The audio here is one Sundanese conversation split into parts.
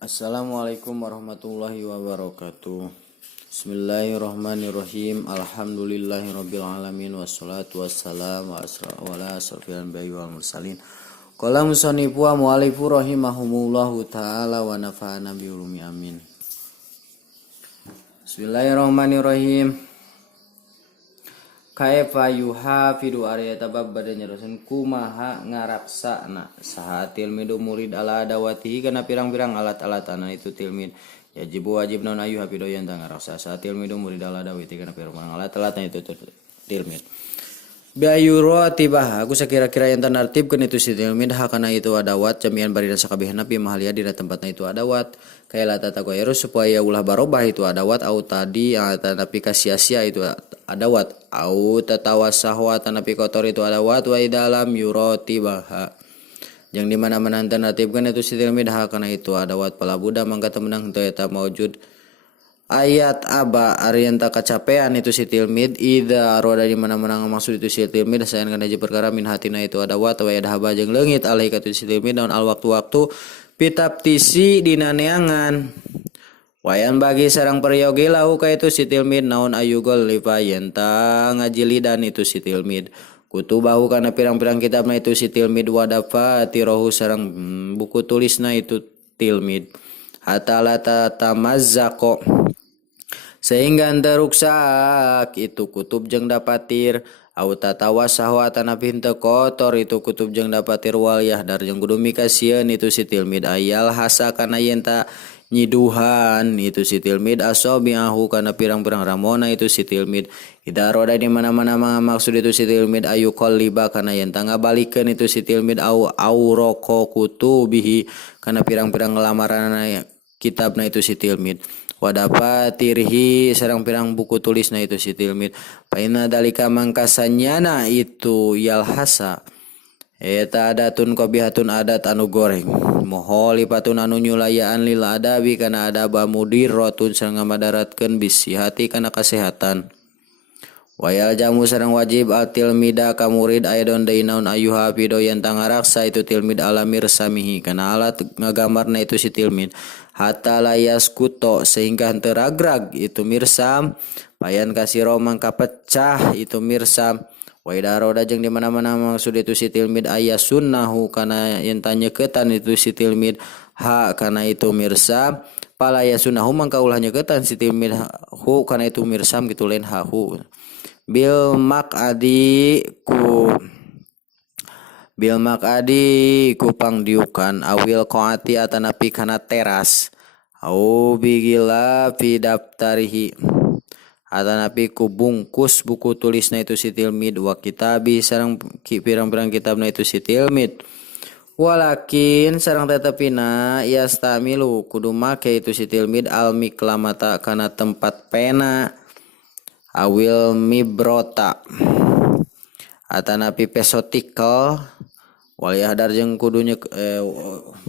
Assalamualaikum warahmatullahi wabarakatuh. Bismillahirrahmanirrahim. Alhamdulillahirabbil alamin wassalatu wassalamu ala asrofil anbiya'i wal mursalin. Qala musannifu wa mu'allifu rahimahumullahu taala wa nafa'ana bi ulumi amin. Bismillahirrahmanirrahim. Kaifa yuhafidu ariyata babbada nyerosan kumaha ngaraksana saha tilmidu murid ala adawatihi kana pirang-pirang alat-alatana itu tilmid yajibu wajib naon ayu hafidu yang ngaraksa saha tilmidu murid ala adawatihi kana pirang-pirang alat-alatana itu tilmid bi ayuro tibah aku sakira-kira yang tanartibkeun itu si tilmid hakana itu adawat jamian barina sakabehna pi mahalia dina tempatna itu adawat kaya la tatagoyero supaya ulah barobah itu adawat au tadi tapi kasia-sia itu adawat au tatawa sahwa tanapi kotor itu adawat wa dalam yuroti baha yang dimana menantan natibkan itu sitilmid hakana itu adawat pala buddha mangka temenang henteu eta maujud ayat aba arienta kacapean itu sitilmid ida roda di mana-mana maksud itu sitilmid sayan kana perkara min hatina itu adawat wa yadhaba jeung leungit alai ka itu sitilmid naon al waktu-waktu pitaptisi dina neangan wayan bagi sarang peryogi lahu ka itu si tilmid naon ayugol lipa yenta ngajilidan itu si tilmid kutubahu kana pirang-pirang kitabna itu si tilmid wadafa tirohu sarang buku tulisna itu tilmid hatalata tamazzaqo sehingga antaruksak itu kutub jeung dapatir au tatawa sahwatana pinte kotor itu kutub jeung dapatir wal yahdar jeung kudu mikasieun itu si tilmid ayal hasa kana yenta nyiduhan itu si tilmid asobiahu kana pirang-pirang ramona itu si tilmid ida roda di mana-mana maksud itu si tilmid ayu qalliba kana yen tangga balikeun itu si tilmid au auroko kutubihi kana pirang-pirang lamaranna kitabna itu si tilmid wadapatirhi sareng pirang buku tulisna itu si tilmid paina dalika mangkasanyana itu yalhasa eta adatun qabihatun adat anu goreng moholipatun anu nyulayaan lil adabi kana adaba mudirratun sareng ngamadaratkeun bisihati kana kasehatan wayal jamu sareng wajib atilmida ka murid aidon dainaun ayuha pido yang tangaraksa itu tilmid alamir samihi kana alat ngagambarna itu si tilmid hatta layas kuto sehingga henteu ragrag itu mirsam payan kasiro mangka pecah itu mirsam wa idaroda jeung di mana-mana maksud itu si tilmid aya sunnahu kana yen tanyeketan itu si tilmid ha kana itu mirsam pala ya sunnahu mangka ulah nyeketan si tilmid hu kana itu mirsam kitu lain ha hu bil maqadi ku pangdiukan awil qaati atanapi kana teras au bigila fi daftarihi atanapi ku bungkus buku tulisna itu si tilmid wa kitabi sareng pirang-pirang kitabna itu si tilmid walakin sareng tetepina yastamilu kudu make itu si tilmid al miklamata kana tempat pena awil mibrota atanapi pesotikel wal yahdar jeung kudu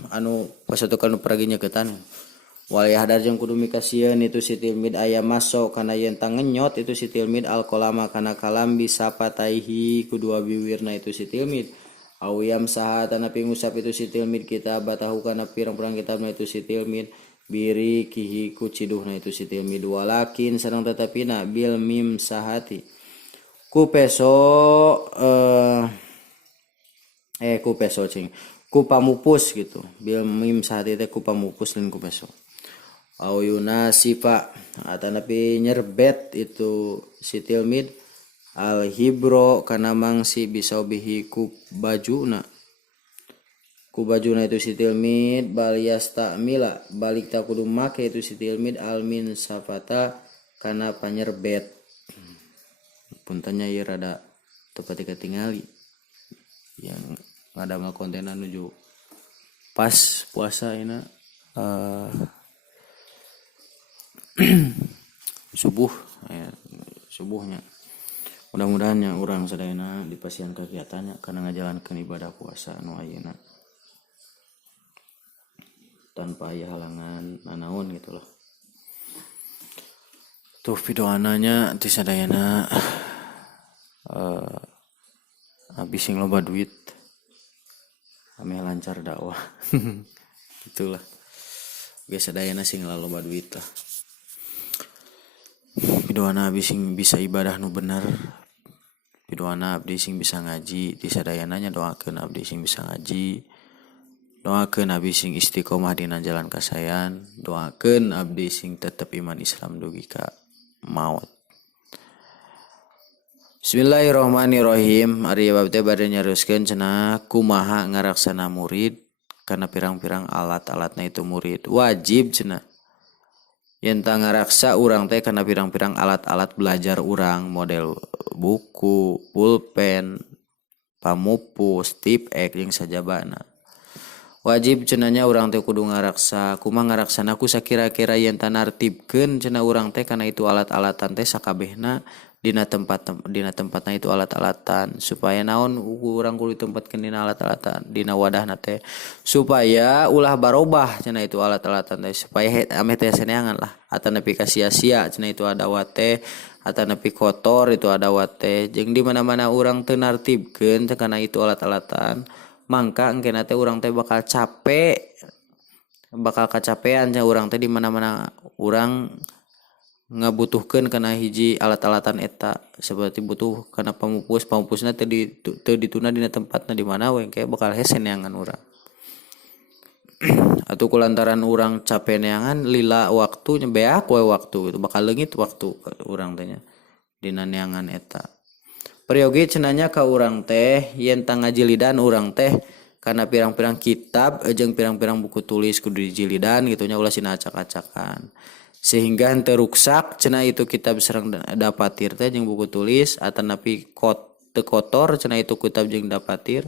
anu pesotikel nu peragi nyeketan wal yahdar jeung kudu mikasieun itu si tilmid aya masuk kana yen tangenyot itu si tilmid alqalama kana kalam bisa pataihi kedua biwirna itu si tilmid au yamsaha tanapi ngusap itu si tilmid kitab batahu kana pirang-pirang kitabna itu si tilmid biri kihi ku ciduhna itu si tilmid walakin sareng tetepina bil mim sahati ku peso ku peso cing ku pamupus gitu bil mim sahati teh ku pamupus lain ku peso au yunasifa atanapi nyerbet itu si tilmid al hibro kana mangsi bisabihi ku bajuna itu si tilmid bal yastamila balik tak kudu make itu si tilmid al min safata kana panyerbet puntanya ieu rada tepat ketingali yang ada konten nuju pas puasa ina subuhnya mudah-mudahan urang sadayana dipasihan kegiatannya karena ngajalankeun ibadah puasa anu ayeuna tanpa aya halangan nanaon gitu loh. Tuh video ananya ti sadayana habis sing loba duit ame lancar dakwah. Gitulah. ge sadayana sing loba duit lah. Pidoana abdi sing bisa ibadah nu bener, pidoana abdi sing bisa ngaji, di sadayana nya doakeun abdi sing bisa ngaji, doakeun abdi sing istiqomah dina jalan kasayan, doakeun abdi sing tetep iman Islam dugi ka maut. Bismillahirrahmanirrahim. Ari bab teh bade nyaroskeun cenah kumaha ngaraksana murid kana pirang-pirang alat-alatna itu murid. Wajib cenah yen tang ngaraksa urang teh kana pirang-pirang alat-alat belajar urang, model buku, pulpen, pamupus, tip ek jeung sajabana. Wajib cenanya urang teh kudu ngaraksa. Kumaha ngaraksana ku sakira-kira yen tanartibkeun cenah urang teh kana itu alat-alatan teh sakabehna dina tempatna itu alat-alatan supaya naon urang kudu ditempatkeun dina alat-alatan dina wadahna teh supaya ulah barobah cenah itu alat-alatan teh supaya ame teh saneangan lah ataupun nepi ka sia-sia cenah itu adawat teh ataupun nepi kotor itu adawat teh jeung di mana-mana urang teu nartibkeun kana itu alat-alatan mangka engkena teh urang teh bakal kacapean cenah urang teh di mana-mana urang ngabutuhkeun kana hiji alat-alatan eta seperti butuh kana pamupusna teu dituna dina tempatna di mana we engke bakal hese neangan urang atuh kulantaran urang capek neangan lila waktu beak we waktu itu bakal leungit waktu urang teh nya dina neangan eta periogi cenanya ka urang teh yen tang ngajilidan urang teh kana pirang-pirang kitab jeung pirang-pirang buku tulis kudu dijilidan gitu nya ulah sina acak-acakan sehingga henteu ruksak cenah itu kitab sareng dapatir teh jeung buku tulis atanapi teu kotor cenah itu kitab jeung dapatir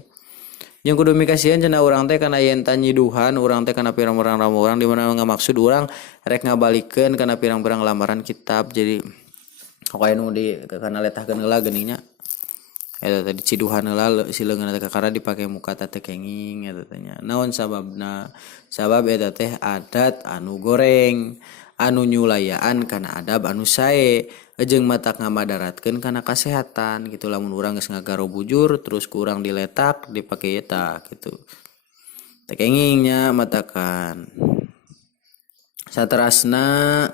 jeung kudu mikasieun cenah urang teh kana yen tanyiduhan urang teh kana pirang-pirang ramu urang di mana ngamaksud urang rek ngabalikeun kana pirang-pirang lamaran kitab jadi pokona nu di kana letahkeun heula geuning nya eta tadi ciduhan heula sileungeun teh kakara dipake muka teh kenging eta teh nya naon sababna sabab eta teh adat anu goreng anu nyulayaan kana adab anu sae jeung matak ngamadaratkeun kana kasehatan gitu lamun urang geus ngagaro bujur terus ku urang diletak dipake eta gitu tekenging nya matakan saterasna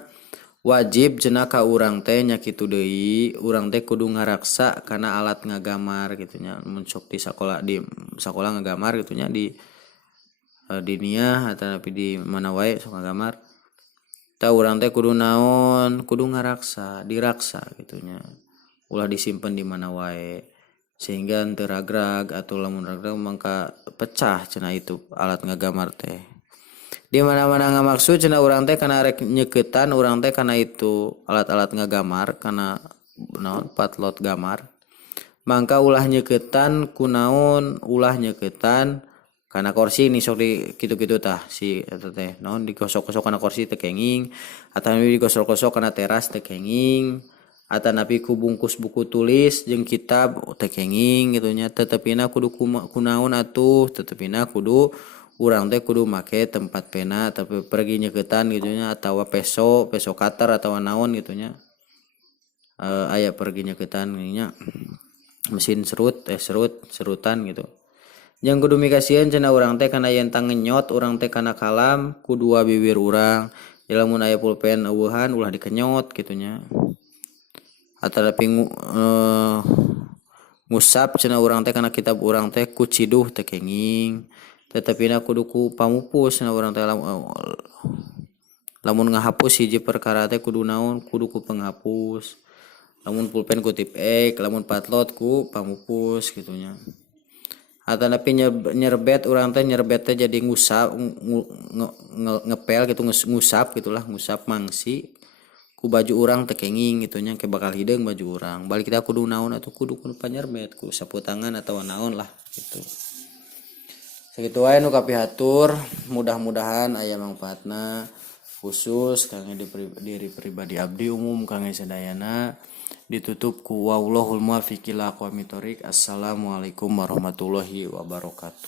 wajib cenah ka urang teh nya kitu deui urang teh kudu ngaraksa kana alat ngagamar gitu nya mun sok di sakola ngagamar gitu nya di dinia ataupun di mana wae sok ngagamar tah urang teh kudu naon kudu ngaraksa diraksa gitunya ulah disimpen di mana wae sehingga teu ragrag atau lamun ragrag mangka pecah cenah itu alat ngagamar teh di mana-mana ngamaksud cenah urang teh kana rek nyeuketan urang teh kana itu alat-alat ngagamar kana naon patlot gamar mangka ulah nyeuketan kunaon ulah nyeuketan kana kursi ini sok di kitu-kitu tah si eta teh naon digosok-gosok kana kursi teh kenging atawa digosok-gosok kana teras teh kenging atanapi ku bungkus buku tulis jeung kitab teh kenging gitu nya tetepina kudu kunaon atuh tetepina kudu urang teh kudu make tempat pena tapi pergi nyeuketan gitu nya atawa peso cutter atawa naon gitu nya aya pergi nyeuketan nya mesin serutan gitu yang kudu mikasieun cenah urang teh kana yen tang ngenyot urang teh kana kalam ku dua bibir urang lamun aya pulpen eueuhan ulah dikenyot kitu nya atarapi ngusap cenah urang teh kana kitab urang teh ku ciduh teh kenging tetepina kudu ku pamupus cenah urang teh lamun ngahapus hiji perkara teh kudu naon kudu ku penghapus lamun pulpen ku tip ek lamun patlot ku pamupus kitu nya atanapi nyerbet urang teh nyerbet teh jadi ngusap ngepel gitu ngusap gitulah ngusap mangsi ku baju urang teh kenging gitu nya ke bakal hideung baju urang balik kita kudu naon atuh kudu panyerbet ku sapu tangan atau naon lah gitu sakitu wae nu kapihatur mudah-mudahan aya mangfaatna khusus kangge diri pribadi abdi umum kangge sadayana ditutup ku wallahul muwaffiq ila aqwamit thoriq. Assalamualaikum warahmatullahi wabarakatuh.